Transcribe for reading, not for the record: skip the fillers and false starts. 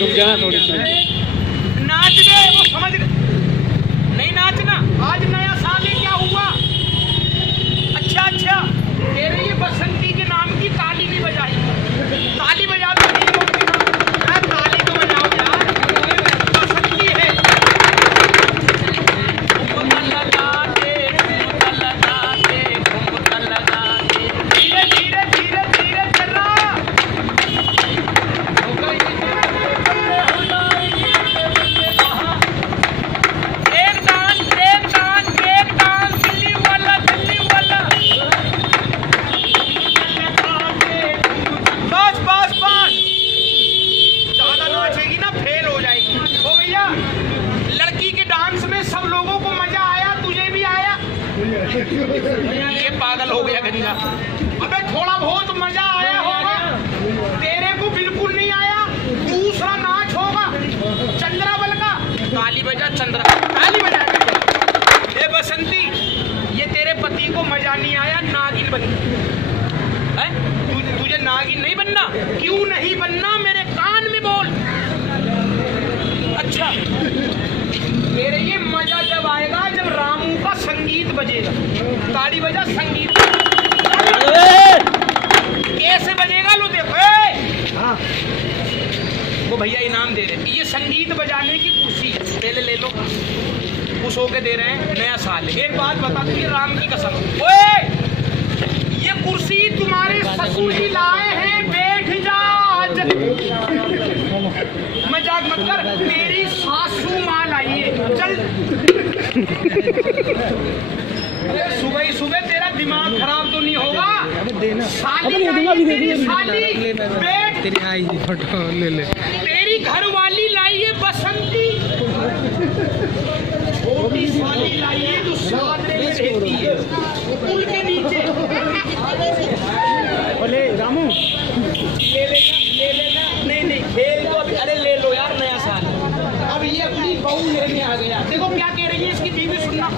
रुक जाना थोड़ी सी। नाच दे, वो समझ गए। नहीं नाचना, आज नया साल है, क्या हुआ? अच्छा अच्छा, तेरे ये बसंती के नाम की ताली नहीं बजाई। ताली बजा दो, नहीं होती ना, ताली तो बजाओ यार, बसंती है। धीरे धीरे धीरे धीरे चल रहा। Break dance, break dance, break dance, Delhi वाला, दिल्ली वाला। बस बस बस, ज्यादा नाचेगी ना फेल हो जाएगी। ओ भैया, लड़की के डांस में सब लोगों को मजा आया, तुझे भी आया? ये पागल हो गया गंगा। अबे थोड़ा बहुत मजा आया होगा, तेरे को बिल्कुल नहीं आया। दूसरा नाच होगा चंद्रावल का, ताली बजा चंद्रा, ताली बजा। ए बसंती, ये तेरे पति को मजा नहीं आया, नागिन बन है? तुझे नागिन नहीं बनना? क्यों नहीं बनना, मेरे कान में बोल। अच्छा, तेरे ये मजा जब आएगा जब रामू का संगीत बजेगा। ताली बजा, संगीत कैसे बजेगा लो देखो। हाँ, वो भैया इनाम दे रहे, ये संगीत बजाने की कुर्सी पहले ले लो, खुश होके दे रहे हैं, नया साल है। एक बात बता तुझे राम की कसम, ओए ये कुर्सी तुम्हारे ससुर जी लाए हैं, बैठ जा। मजाक मत कर, तेरी सासू माँ लाई है, चल। सुबह ही सुबह तेरा दिमाग खराब तो नहीं होगा? साली लाई, तेरी साली, बैठ। तेरी आई फोटो ले ले। तेरी घरवाली लाई है बसंती, छोटी साली लाई है जो सादरे में रहती है, पुल के नीचे। बोले रामू ले लेना, नहीं नहीं खेल को अभी, अरे ले लो यार, नया साल। अब ये अपनी बहू लेने आ गया। देखो क्या कह रही है इसकी बीवी, सुनना।